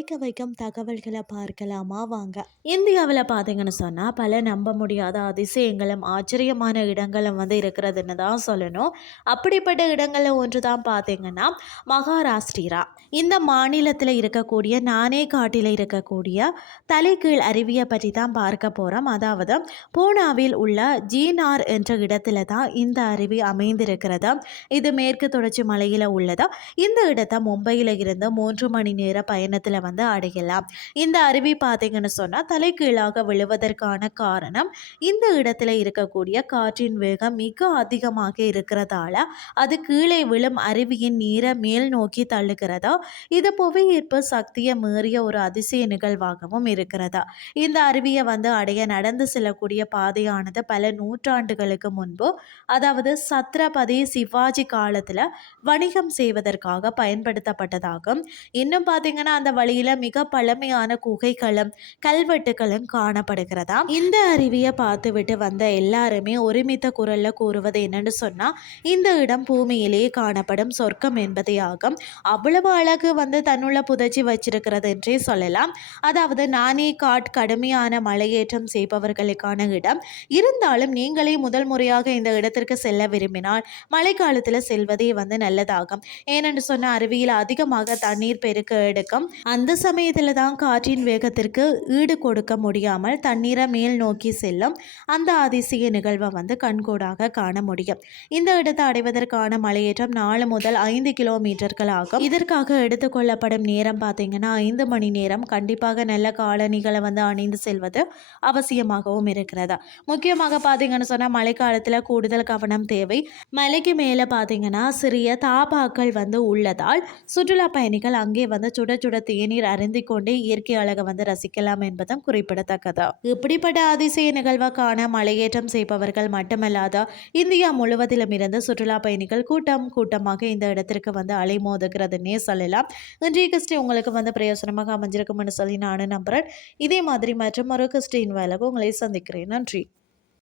வியக்க வைக்கும் தகவல்களை பார்க்கலாமா வாங்க. இந்தியாவில் பார்த்தீங்கன்னு சொன்னால் பல நம்ப முடியாத அதிசயங்களும் ஆச்சரியமான இடங்களும் இருக்கிறதுன்னு தான் சொல்லணும். அப்படிப்பட்ட இடங்களில் ஒன்று தான் பார்த்தீங்கன்னா மகாராஷ்டிரா. இந்த மாநிலத்தில் இருக்கக்கூடிய நானே காட்டில் இருக்கக்கூடிய தலைகீழ் அருவியை பற்றி தான் பார்க்க போகிறோம். அதாவது பூனாவில் உள்ள ஜீனார் என்ற இடத்துல தான் இந்த அருவி அமைந்திருக்கிறது. இது மேற்கு தொடர்ச்சி மலையில் உள்ளது. இந்த இடத்தை மும்பையில் இருந்து 3 மணி நேர பயணத்தில் அடையலாம். இந்த அருவி பார்த்தீங்கன்னு சொன்னால் தலைகீழாக விழுவதற்கான காரணம் இந்த இடத்துல இருக்கக்கூடிய காற்றின் வேகம் மிக அதிகமாக இருக்கிறதால அது கீழே விழும் அருவியின் நீரை மேல் நோக்கி தள்ளுகிறதா. இது புவியீர்ப்பு சக்தியை மீறிய ஒரு அதிசய நிகழ்வாகவும் இருக்கிறதா. இந்த அருவியை அடைய நடந்து செல்லக்கூடிய பாதையானது பல நூற்றாண்டுகளுக்கு முன்பு, அதாவது சத்ரபதி சிவாஜி காலத்தில் வணிகம் செய்வதற்காக பயன்படுத்தப்பட்டதாகும். இன்னும் பார்த்தீங்கன்னா அந்த வழியில் மிக பழமையான குகைகளும் கல்வெட்டுகளும் காணப்படுகிறதா. இந்த அருவியை பார்த்துவிட்டு வந்த எல்லாருமே ஒருமித்த குரல்ல கூறுவது என்னன்னு சொன்னால், இந்த இடம் பூமியிலேயே காணப்படும் சொர்க்கம் என்பதே ஆகும். அவ்வளவு அழகு தன்னுள்ள புதைச்சி வச்சிருக்கிறது என்றே சொல்லலாம். அதாவது நானே கடுமையான மலையேற்றம் செய்பவர்களுக்கான இடம். இருந்தாலும் நீங்களே முதல் முறையாக இந்த இடத்திற்கு செல்ல விரும்பினால் மழைக்காலத்தில் செல்வதே நல்லதாகும். ஏனென்று சொன்ன அருவியில் அதிகமாக தண்ணீர் பெருக்க எடுக்கும். அந்த சமயத்தில் தான் காற்றின் வேகத்திற்கு ஈடு கொடுக்க முடியாமல் தண்ணீரை மேல் நோக்கி செல்லும். அந்த அதிசய நிகழ்வை கண்கூடாக காண முடியும். இந்த இடத்தை அடைவதற்கான மலையேற்றம் 4 முதல் 5 கிலோமீட்டர்கள் ஆகும். இதற்காக எடுத்துக்கொள்ளப்படும் நேரம் பார்த்தீங்கன்னா 5 மணி நேரம். கண்டிப்பாக நல்ல காலணிகளை அணிந்து செல்வது அவசியமாகவும் இருக்கிறதா. முக்கியமாக பார்த்தீங்கன்னு சொன்னால் மழைக்காலத்தில் கூடுதல் கவனம் தேவை. மலைக்கு மேலே பார்த்தீங்கன்னா சிறிய தாபாக்கள் உள்ளதால் சுற்றுலா பயணிகள் அங்கே சுட சுட தேநீர் அருந்திக் கொண்டே இயற்கை அழகை ரசிக்கலாம் என்பதும் குறிப்பிடத்தக்கது. இப்படிப்பட்ட அதிசய நிகழ்வை காண மலையேற்றம் செய்பவர்கள் மட்டுமல்லாத இந்தியா முழுவதிலும் இருந்து சுற்றுலா பயணிகள் கூட்டமாக இந்த இடத்திற்கு அலைமோதுகிறதுன்னே சொல்லலாம். இன்றைய கிறிஸ்டி உங்களுக்கு பிரயோசனமாக அமைஞ்சிருக்கும் என்று சொல்லி நானும் நம்புறேன். இதே மாதிரி மற்றும் ஒரு கிறிஸ்டின் வேலைக்கு உங்களை சந்திக்கிறேன். நன்றி.